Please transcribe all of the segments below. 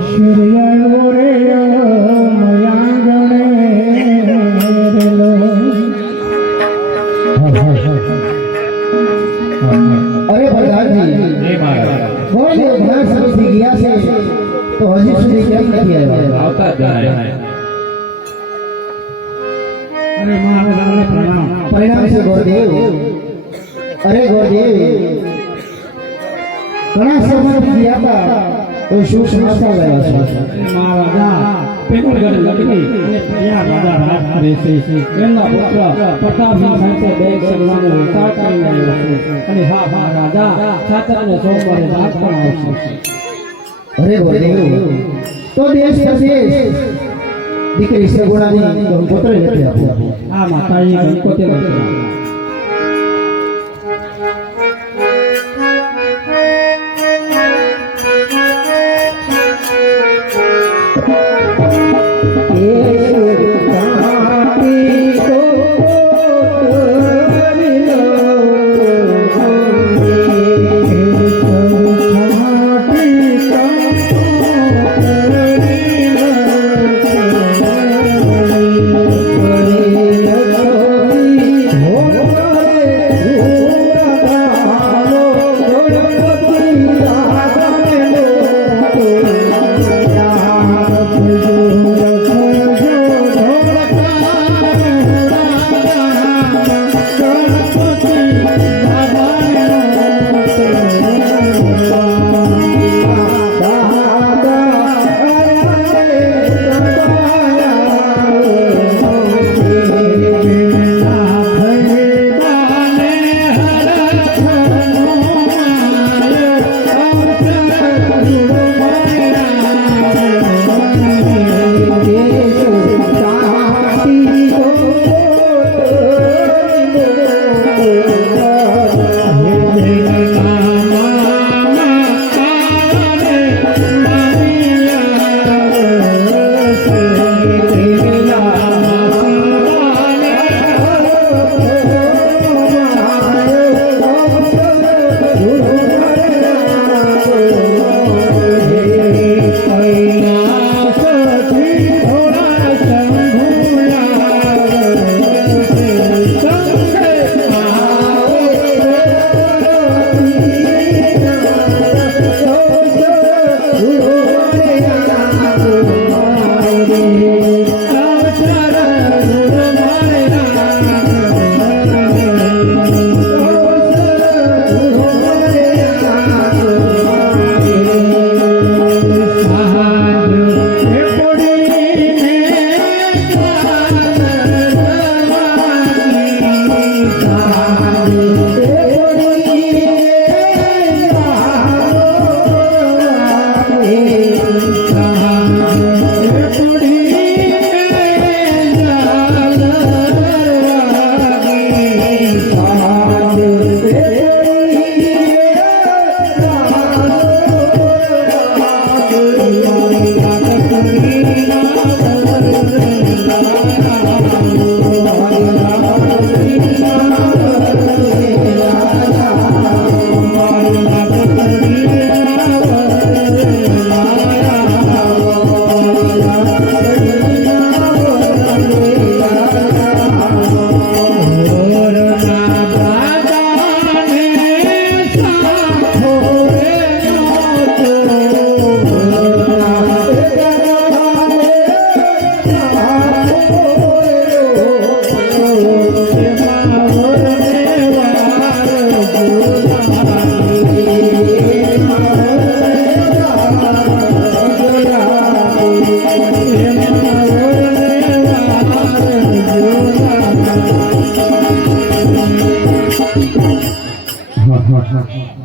ઈશ્વરિયા રે મયા ગણે રેલો અરે ભગવાનજી જય મહારાજ કોઈ ઘણા સમયથી ગયા છે તો હજી સુધી કેમ નથી આવ્યા આવતા જ જાય અરે મહારાજ પ્રણામ પરિણામ છે ગોરદેવ અરે ગોરદેવ ઘણા સમયથી ગયા હતા તો શું સમાચાર લાવ્યા છે મહારાજા પેપરગઢ લખી અને ત્યાં રાજા રાજ કરે છે એમના પુત્ર પ્રતાપસિંહ સાથે બે સન્માનો વિચાર કરી રહ્યો છે અને હા હા રાજા સાતર અને સોમવારે રાત પણ આવશે અરે ગોરદેવ તો દેશ પ્રદેશ દીકરી સગુણાની કંકોત્રી નથી આપ્યા આ માતાજી કંકોત્રી નથી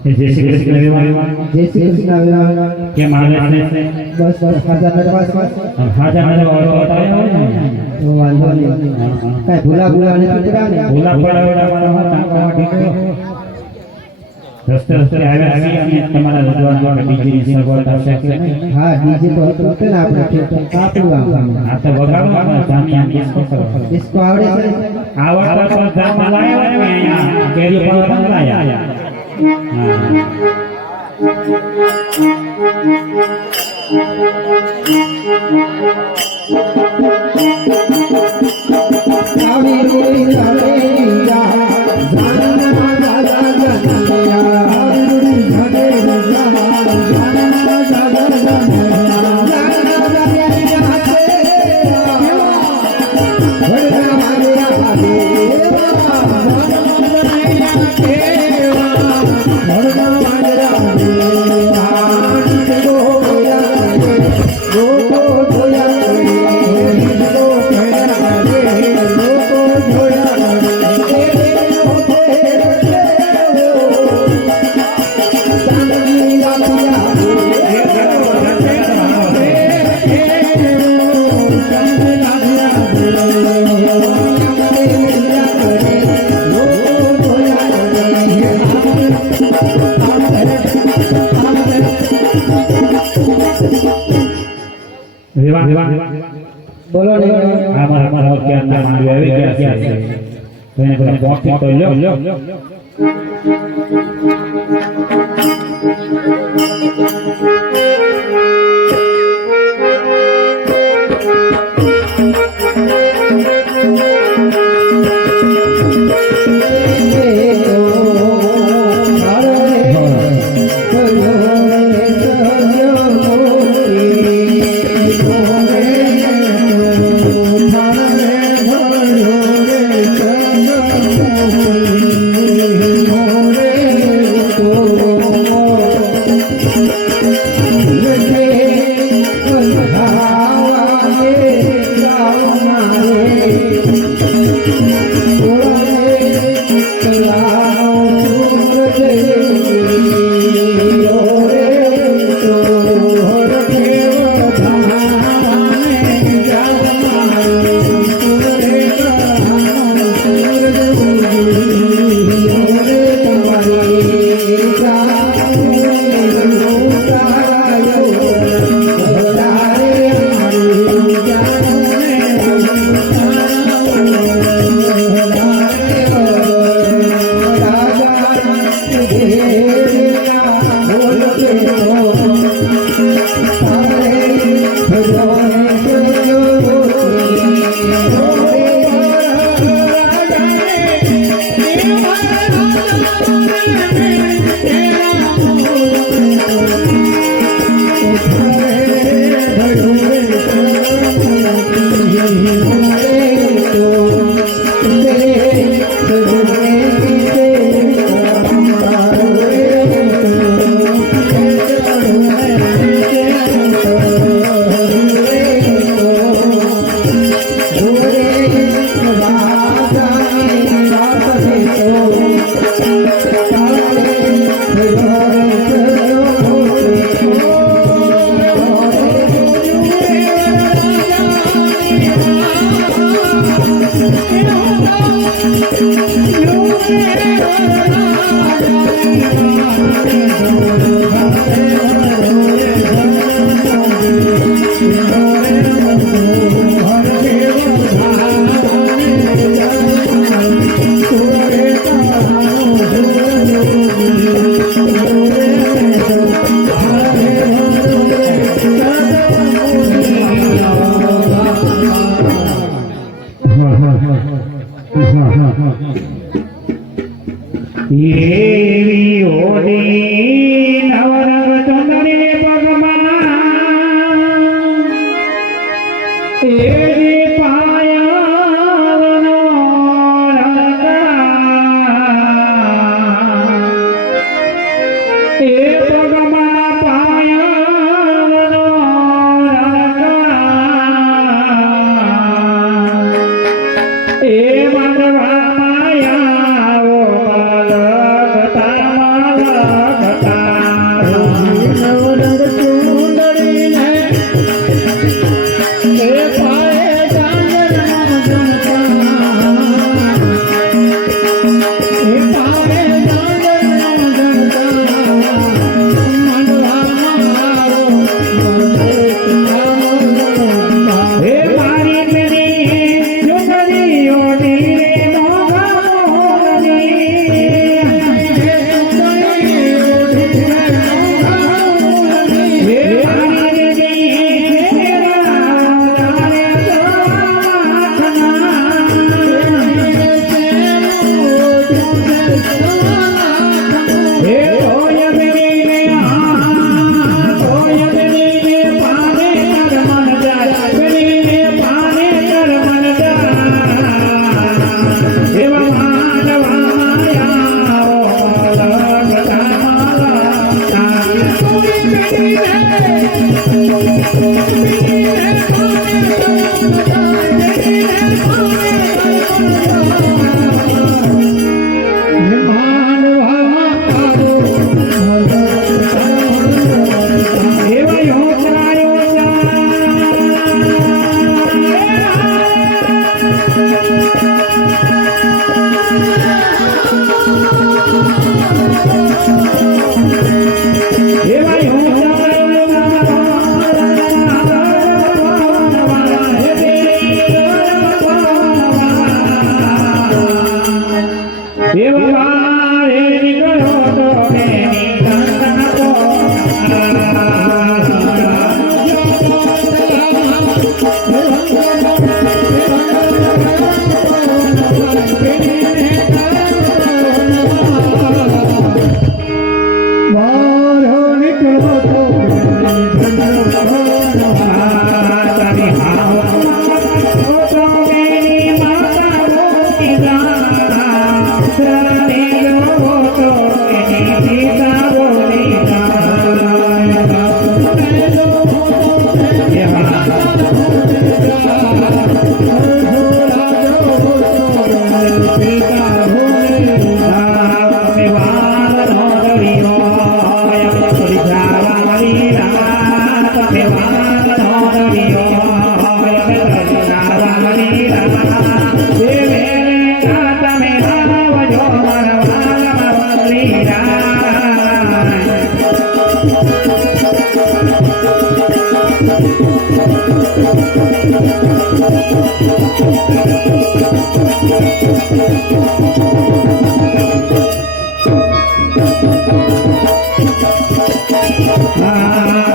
जय श्री कृष्ण जय श्री कृष्ण के माने से बस हजार मेरे पास हजार मेरे और बताया तो वांधो नहीं काय भूला नहीं पड़ा ने भूला पड़ा वाला ताका ठीक રસ્તે રસ્તે આવ્યા છીએ અને તમારા રજવાડ દ્વારા ડીજેની સગવડતા છે કે નહીં? હા ડીજે તો હતું કે ના આપણે ઠીક કાપલું આમ આ તો વગાડવાનું જામિયા ડિસ્કો કરો इसको आवड़े છે આવડતા તો જામમાં લાયા ને અહીંયા કેરી પર લાયા હા આવી રૂડી ઝાડેરિયા જાનમાં દાદા જનમિયા આવી રૂડી ઝાડેરિયા જાનમાં દાદા જનમિયા જાનમાં દાદા વડના માગેરા દેવા વડના માગેરા બોલો ને અમારા ક્યાં માંડવી આવી ગયા છે તો એને પેલા બોક્સ તો લ્યો એવી ઓડી નવરત્ન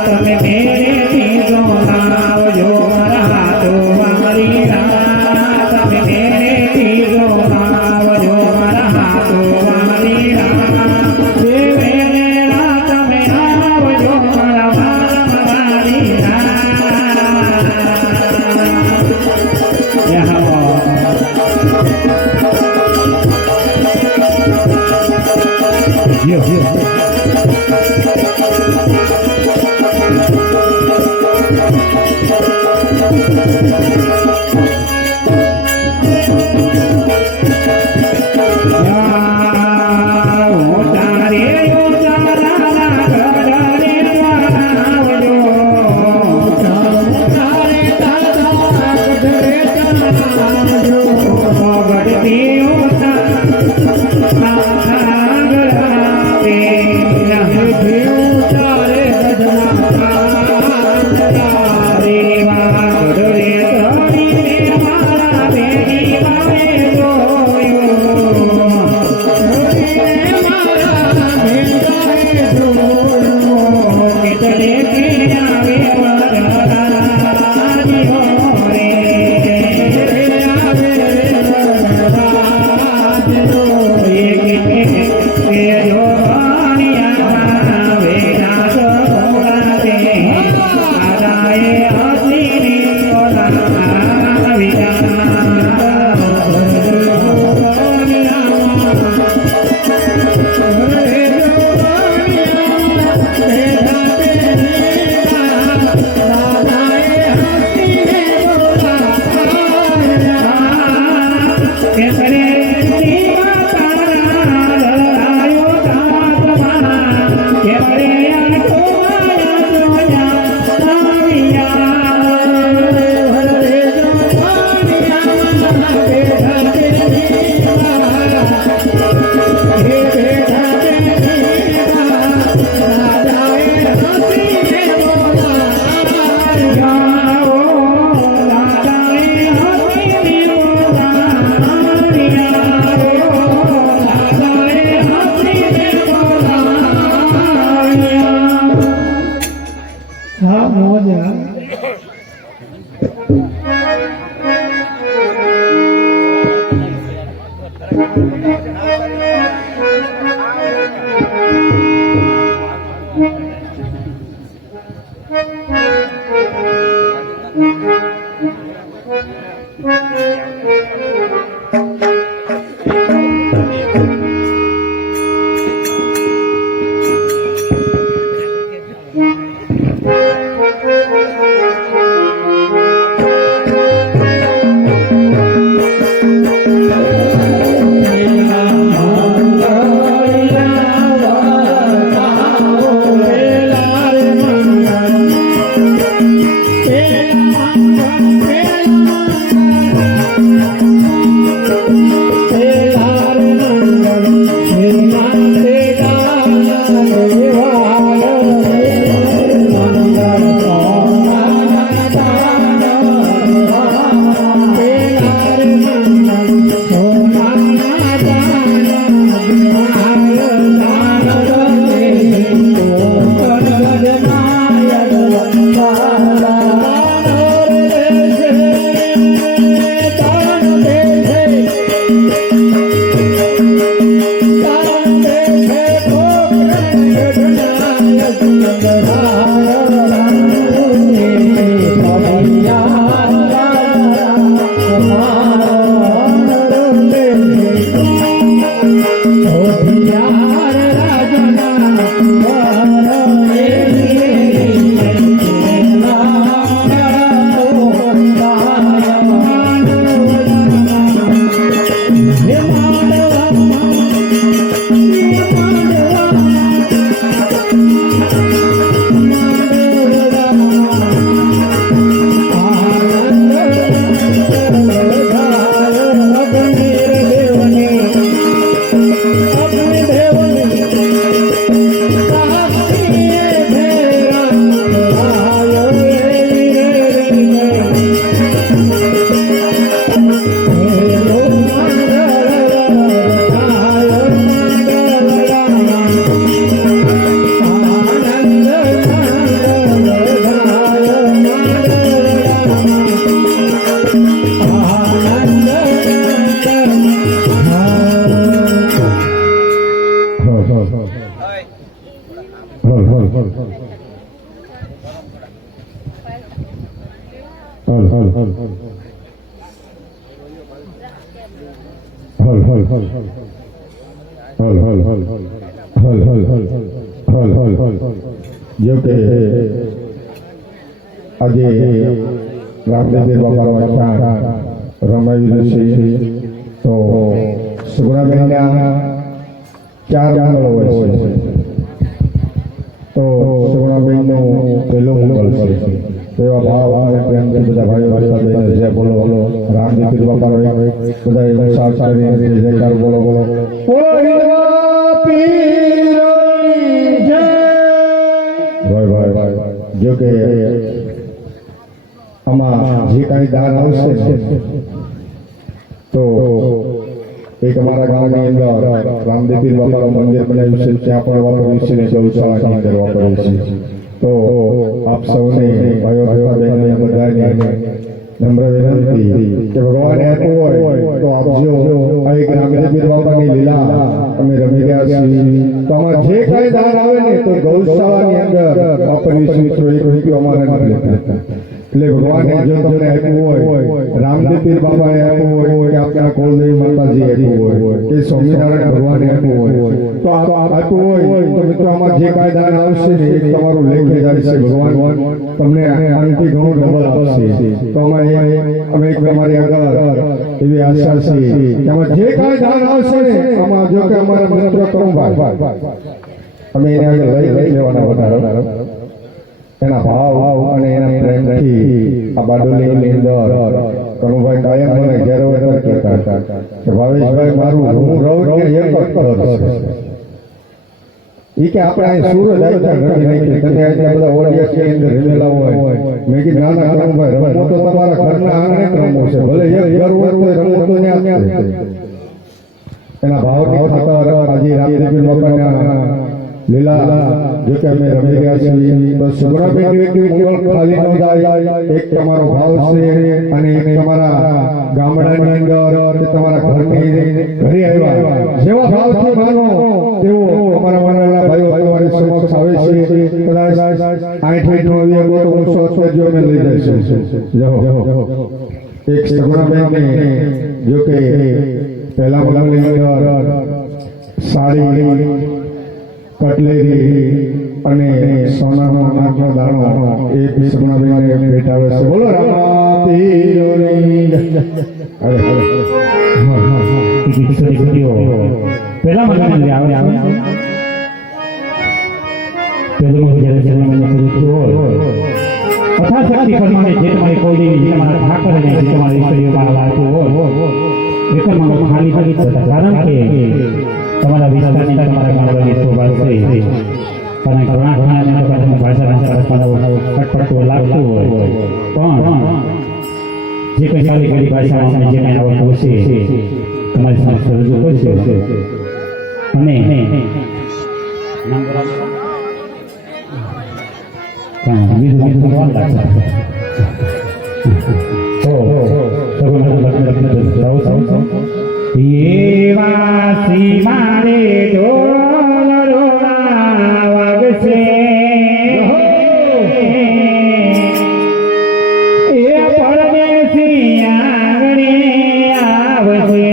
તમે મેરેથી જો લાવજો મારા તો મારી રાહ. તમે મેરેથી જો લાવજો મારા તો મારી રાહ. જે વેળા તમે આવજો મારા મારી રાહ. Hare જો કે આજે રામદેવ બાબા વાંચા રમાવી છે તો સુગુણાબેનના 4 મંગળો હોય છે તો સુગુણાબેનનો પહેલો મંગળ છે તેવા ભાવ અને પ્રેમથી બધા ભાઈઓ બહેનો જય બોલો રામદેવ બાબા બધા એનો સાથ કરીને જયકાર બોલો બોલો જો કે આમાં જે કાંઈ દાન આવશે તો એક અમારા ગામની અંદર રામદેવ બાપાનું મંદિર બનાવ્યું છે ત્યાં પણ વાપર્યું છે ને ગૌશાળાની અંદર વાપર્યું છે તો આપ સૌને ભાઈઓ બહેનો બધાને નમ્ર વિનંતી કે ભગવાને આપ્યું હોય તો આપજો આ એક રામદેવ બાપાની લીલા અમે રમી રહ્યા છીએ તો આમાં જે કાંઈ દાન આવે ને તો ગૌશાળાની અંદર વાપરીશું તો એક રૂપિયો અમારે નથી લેતા એટલે ભગવાને જો તમને આપ્યું હોય રામદેવ બાપાએ આપ્યું હોય કે આપણા કુળદેવી માતાજી આપ્યું હોય કે સ્વામિનારાયણ ભગવાને આપ્યું હોય તો આપ્યું હોય તો મિત્રો આમાં જે કાંઈ દાન આવશે ને એ તમારું લેખે જાય છે ભગવાન તમને આનાથી ઘણું ડબલ આપશે તો અમે તમારી આગળ એવી આશા છે કે આમાં જે કાંઈ દાન આવશે ને આમાં જો કે અમારા મિત્ર કરમભાઈ અમે એને આગળ લઈ લેવાના વધારે એના ભાવ અને એના પ્રેમથી આ બારડોલીની અંદર કનુભાઈ કાયમ મને ઘેર કહેતા કે ભાવેશભાઈ મારું હું રહું ને એક જ ઘર છે એ કે આપણે અહીં સુરત આવ્યા રમી નાખીએ તમે અહીંયા બધા ઓડિયાની અંદર રમેલા હોય મેં કીધું નાના કનુભાઈ રમો તો તમારા ઘરના આંગણે જ રમવું છે ભલે એક ઘર હોય તો રમવું તો ત્યાં જ એના ભાવની ખાતર આજે રામદેવ બાપાના લીલા જો કે અમે રમી રહ્યા છીએ તો સુગુણાબેન એક મંગળ ખાલી ન જાય એક તમારો ભાવ છે અને એક તમારા ગામડાની અંદર કે તમારા ઘરની ઘરે આવ્યા જેવા ભાવથી માનો તેવો અમારા માનવાના ભાઈઓ તમારી સમક્ષ આવે છે કદાચ 8 નો આવ્યો તો હું 100 જો મેં લઈ જઈશું જો એક સુગુણાબેનને જો કે પહેલા મંગળની અંદર સાડી કટલેરી અને સોનાનો નાકનો દાણો એ સુગુણાબેનને ભેટાવે છે બોલો રામાપીરોની પહેલા મને આવે પહેલું જ્યારે યથાશક્તિ પ્રમાણે જે તમારી કુળદેવી જે તમારા ઠાકર અને જે તમારી ઈશ્વરીઓમાં લાગતું હોય એક મંગળ ખાલી કરી દેતા કારણ કે તમારા વિસ્તારની તમારા ગામડાની શોભા છે અને ઘણા ઘણા ભાષાના કટપટો લાગતું હોય પણ જે કંઈ સારી ગરી ભાષામાં જે કંઈ આવડતું છે તમારી સમક્ષ રજૂ કરશે અને બીજું કોણ લાગશે વાસી મારે ઢોલ વાગશે એ પરદેશી આંગણે આવશે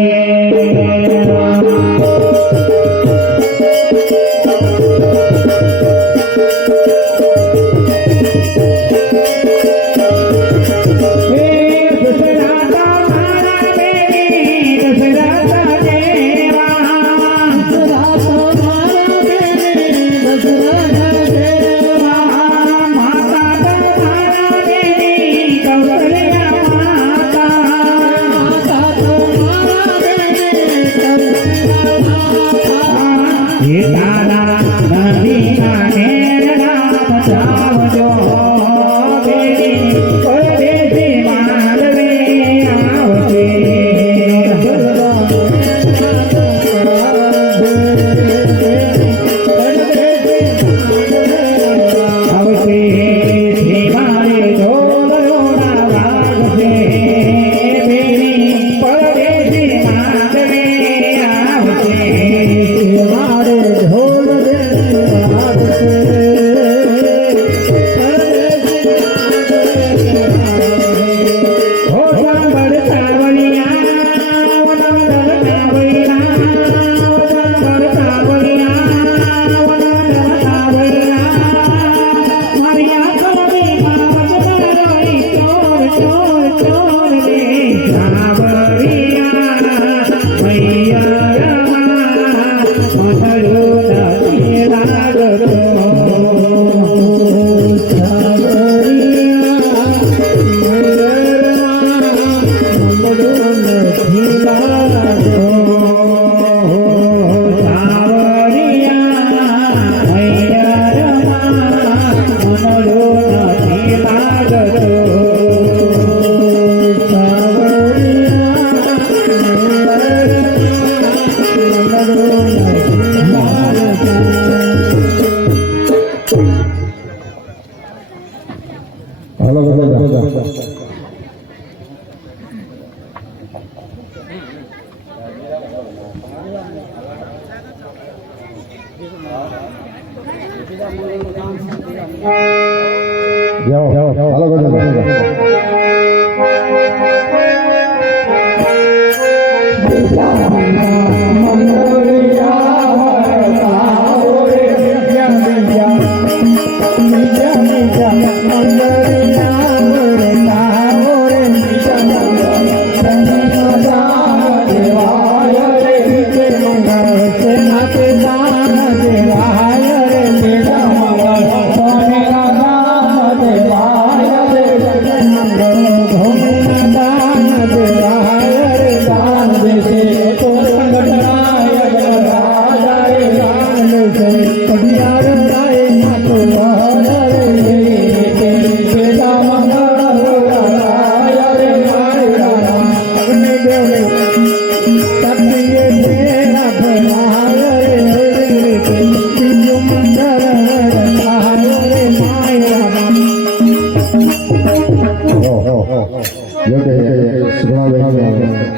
જાઓ હાલો ગોવિંદ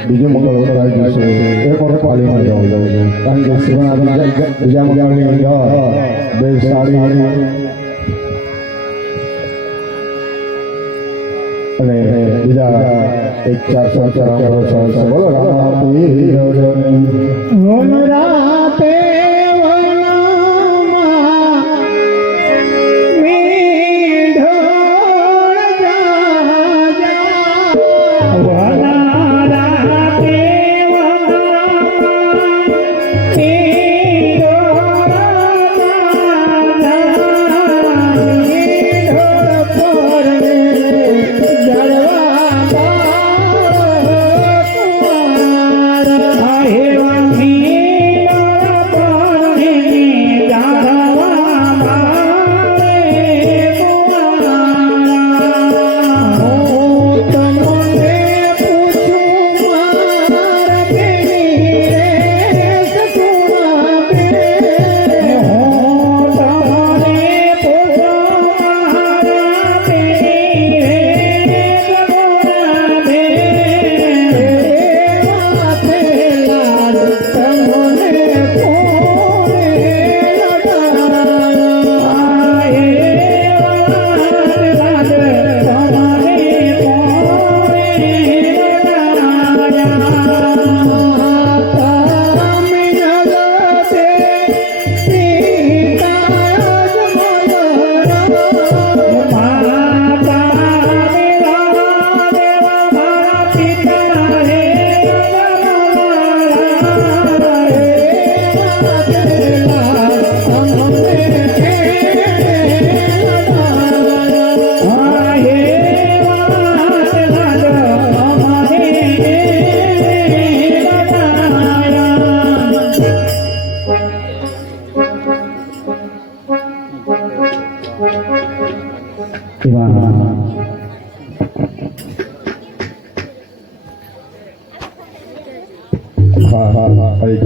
બીજું મંગળ ઉતરાઈ જશે એ પણ ખાલી ન જવું કારણ કે બીજા મંગળની અંદર બે સાડી અને બીજા એક 4 બોલો રાતે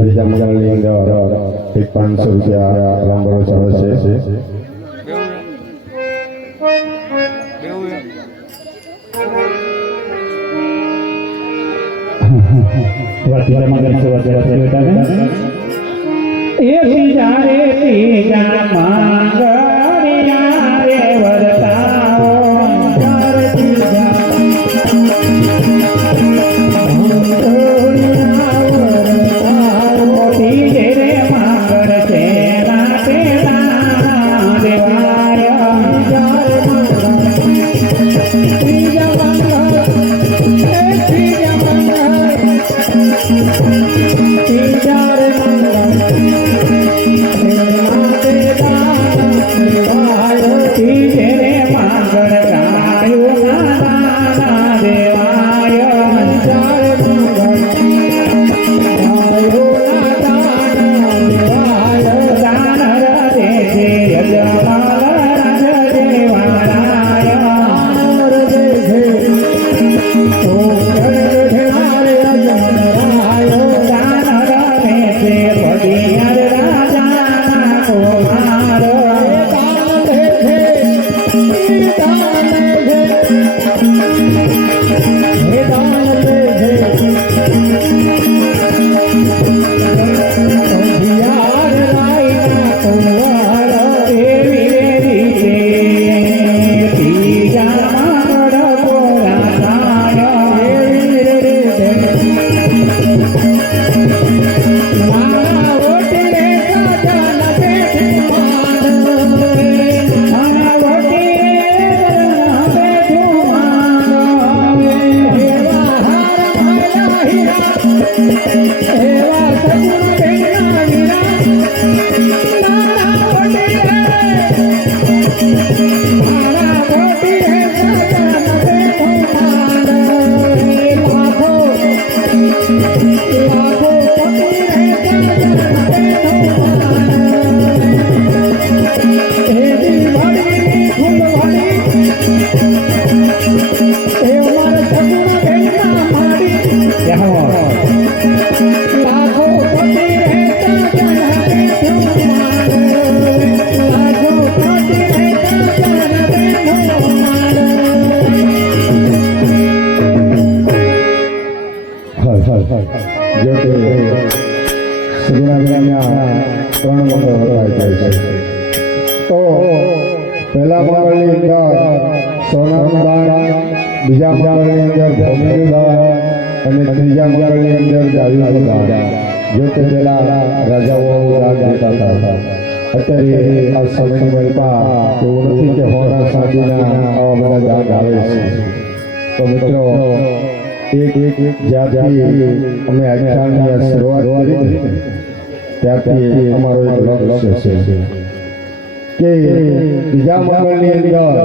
બીજા મંગળની અંદર એક 500 રૂપિયા રંગોળો ચાલે છે Thank you. તો પહેલા મંગળની અંદર સોનાનું દાન, બીજા મંગળની અંદર ભૂમિનું દાન અને ત્રીજા મંગળની અંદર ગાયોનું દાન. જો તે પેલા રાજાઓ દાન દેતા હતા. અત્યારે આ સમયની વેલપા એવું નથી કે હોરા સાદીના આવા બધા દાન આવે છે. તો મિત્રો એક જ્યારથી અમે આખ્યાનની શરૂઆત કરી ત્યારથી અમારો એક લક્ષ્ય છે કે બીજા મંગળની અંદર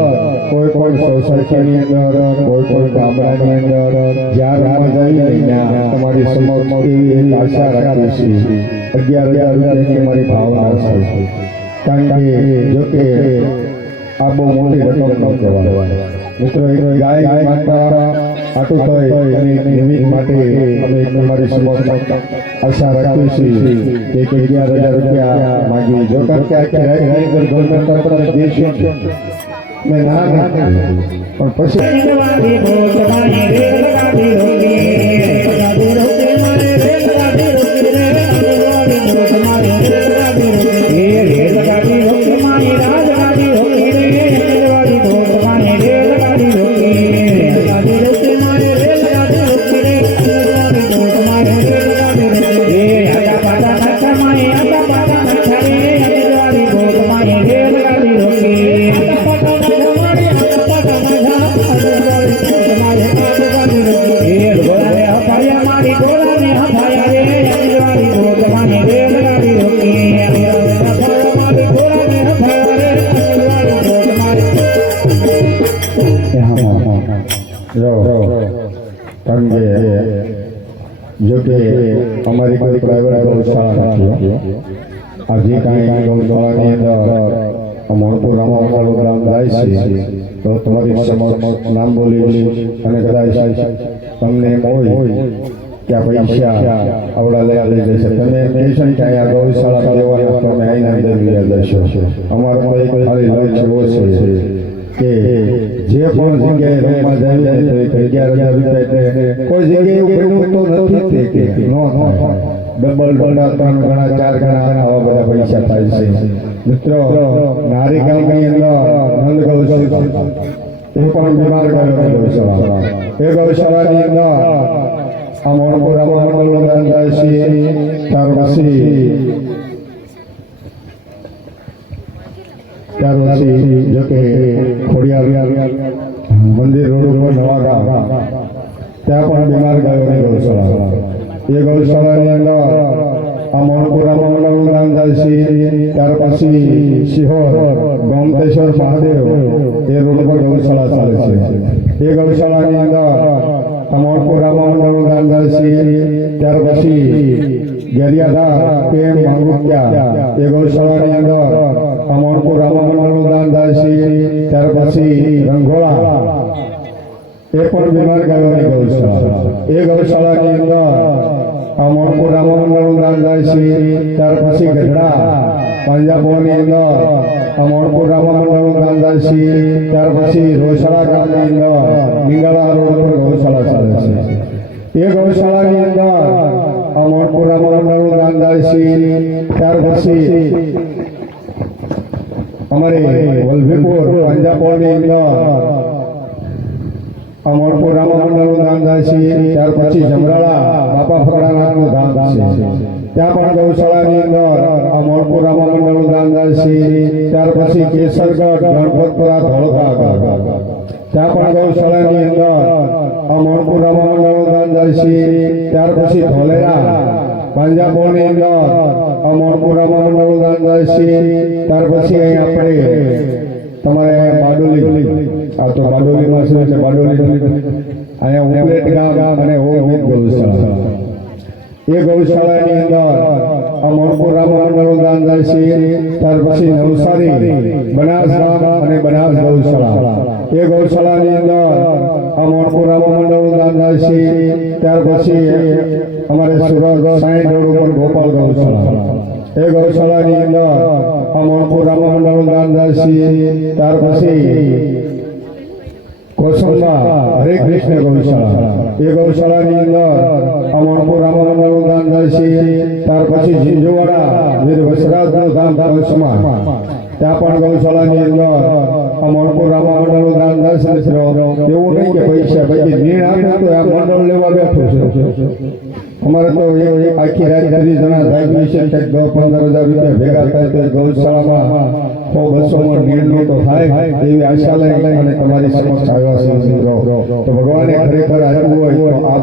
કોઈ પણ સોસાયટીની અંદર કોઈ પણ ગામડાની અંદર જ્યાં રમવા જઈએ તમારી સમક્ષ એવી એક આશા રાખીએ છીએ. 11,000 રૂપિયાની અમારી ભાવના છે. કારણ કે જો કે આ બહુ મોટી રકમ ન કહેવાય. મિત્રો એક ગાય માતા આટલું થાય અને નિમિત્ત માટે અમે તમારી સમક્ષ આશા રાખીએ છીએ કે 11,000 રૂપિયા માગીએ. જો કારણ કે આખી રાત ગવર્મેન્ટ તરફ દેશ મેં ના પણ પછી જો કે અમારી કોઈ પ્રાઇવેટ ગૌશાળા નથી. આજે કાંઈ ગૌશાળાની અંદર મોણપુર રામાવાળો ગ્રામ જાય છે તો તમારી સમક્ષ નામ બોલીશ અને કદાચ તમને એમ હોય કે આ પૈસા આવડા લઈ જશે તમે કહેશો ને કે અહીંયા ગૌશાળા દેવાના તમે અહીંના અંદર જશો. અમારો તો એક ખાલી લક્ષ્ય એવો છે કે જે પણ જગ્યાએ રમવા જાય તો 11,000 રૂપિયા કોઈ જગ્યાએ એવું બન્યું તો નથી કે નો ડબલ ગણા 3 ગણા 4 ગણા આવા બધા પૈસા થાય છે. મિત્રો નારી ગામની અંદર નંદ ગૌશાળા એ પણ બીમાર ગૌશાળા એ ગૌશાળાની અંદર આ મોણપુર રામાવાળો દાન થાય છે. ત્યાર પછી જો કે ખોડિયાર મંદિર રોડ ઉપર નવા ગામ ત્યાં પણ બીમાર ગાયોની ગૌશાળા. એ ગૌશાળાની અંદર આ મોણપુર રામાવાળાનું દાન થાય છે. ત્યાર પછી સિહોર ગોમતેશ્વર મહાદેવ એ રોડ પર ગૌશાળા ચાલે છે. એ ગૌશાળાની અંદર આ મોણપુર રામાવાળાનું દાન થાય છે. ત્યાર પછી ગેરિયાધા પ્રેમ માંગુક્યા એ ગૌશાળાની અંદર આ મોણપુર રામાવાળાનું દાન થાય છે. ત્યાર પછી રંગોળા એ પણ બીમાર ગાયોની ગૌશાળા. એ ગૌશાળાની અંદર આ મોણપુર રામાવાળાનું દાન થાય છે. ત્યાર પછી ગઢડા પંજાબોની અંદર આ મોણપુર રામાવાળાનું દાન થાય છે. ત્યાર પછી રોસડા ગામની અંદર મીંગાળા રોડ પર ગૌશાળા ચાલે છે. એ ગૌશાળાની અંદર આ મોણપુર રામાવાળાનું દાન થાય છે. ત્યાર પછી અમારે વલભીપુર પંજાબોની અંદર આ મોણપુર રામાવાળાનું દાન થાય છે. ત્યાર પછી જમરાળા બાપા ફકરાનાથનું ધામ છે. ત્યાં પણ ગૌશાળાની અંદર આ મોણપુર રામાવાળાનું દાન થાય છે. ત્યાર પછી કેસરગઢ ગણપતપુરા ધોળકા ત્યાં પણ ગૌશાળાની અંદર આ મોણપુર રામાવાળાનું દાન થાય છે. ત્યાર પછી ધોલેરા પંજાબોની અંદર આ મોણપુર રામાવાળાનું દાન થાય છે. ત્યાર પછી અહીં આપણે તમારે બારડોલી આ તો બારડોલીમાં શું છે બારડોલી અહીંયા ઉપલેટ ગામ અને ઓગમીત ગૌશાળા. એ ગૌશાળાની અંદર આ મોણપુર રામાવાળાનું દાન થાય છે. ત્યાર પછી નવસારી બનાસ ગામ અને બનાસ ગૌશાળા. એ ગૌશાળાની અંદર આ મોણપુર રામાવાળાનું દાન થાય છે. ત્યાર પછી અમારે સુરત 60 રોડ ઉપર ગોપાલ ગૌશાળા. એ ગૌશાળાની અંદર આ મોણપુર રામાવાળાનું દાન થાય છે. ત્યાર પછી કોસંબા હરે કૃષ્ણ ગૌશાળા. એ ગૌશાળાની અંદર આ મોણપુર રામાવાળાનું દાન થાય છે. ત્યાર પછી ઝીંઝુવાડા વીર વસરાજનું ધામ સમાન ત્યાં પણ ગૌશાળાની અંદર આ મણપુર રામા મંડળનું દાન દર્શન છે એવું નહીં કે પૈસા પછી નીણ આપે તો આ મંડળ લેવા બેઠું છે અમારે તો એક આખી રાત 30 જણા થાય છે કંઈક 10-15 હજાર રૂપિયા ભેગા થાય તો ગૌશાળામાં 100-200 મણ નીણનો તો થાય એવી આશા લઈ અને તમારી સમક્ષ આવ્યા છે મિત્રો. તો ભગવાને ખરેખર આપ્યું હોય તો આપ